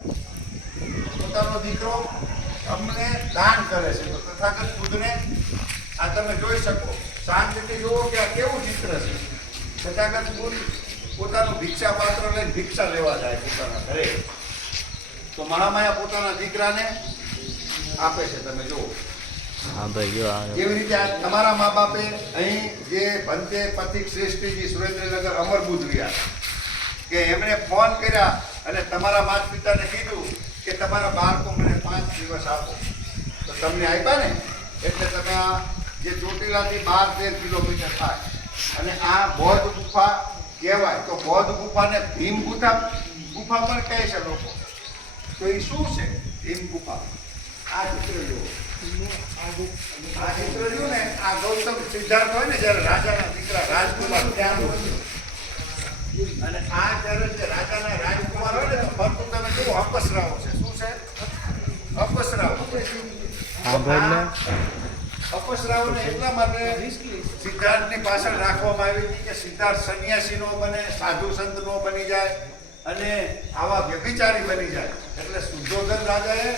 પોતાનો દીકરો અમને દાન કરે છે. તો તથાગત બુદ્ધને આ તમે જોઈ શકો, શાંતિથી જુઓ કે આ કેવું ચિત્ર છે. તથાગત બુદ્ધ પોતાનું ભિક્ષા પાત્ર લઈને ભિક્ષા લેવા જાય પોતાના ઘરે. તો મહામાયા પોતાના દીકરાને આપે છે. તમે જુઓ કેવી રીતે તમારા મા બાપે અહીં જે ભંતે પથિક શ્રેષ્ઠજી સુરેન્દ્રનગર અમર બુદ્ધ રહ્યા કે એમણે ફોન કર્યા અને તમારા માતા પિતાને કીધું કે તમારા બાળકો મને 5 દિવસ આપો. તો તમને આપ્યા ને, એટલે તમે આ જે ચોટીલાથી 12-13 કિલોમીટર થાય અને આ બૌદ્ધ ગુફા કહેવાય. તો બૌદ્ધ ગુફાને ભીમ ગુફા પણ કહે છે લોકો. તો એ શું છે ભીમ ગુફા? આ ચિત્ર જુઓ. આ ચિત્ર જોયું ને, આ ગૌતમ સિદ્ધાર્થ હોય ને જ્યારે રાજાના દીકરા રાજકુમાર ત્યાં અને આ જ્યારે જે રાજાના રાજકુમાર હોય ને તો ફરતું તમે જુઓ અપસરાઓ છે. શું છે? અપસરાઓ. અપસરાઓને એટલા માટે સિદ્ધાર્થની પાછળ રાખવામાં આવી હતી કે સિદ્ધાર્થ સંન્યાસી નો બને, સાધુ સંત નો બની જાય અને આવા વ્યભિચારી બની જાય. એટલે શુદ્ધોધન રાજાએ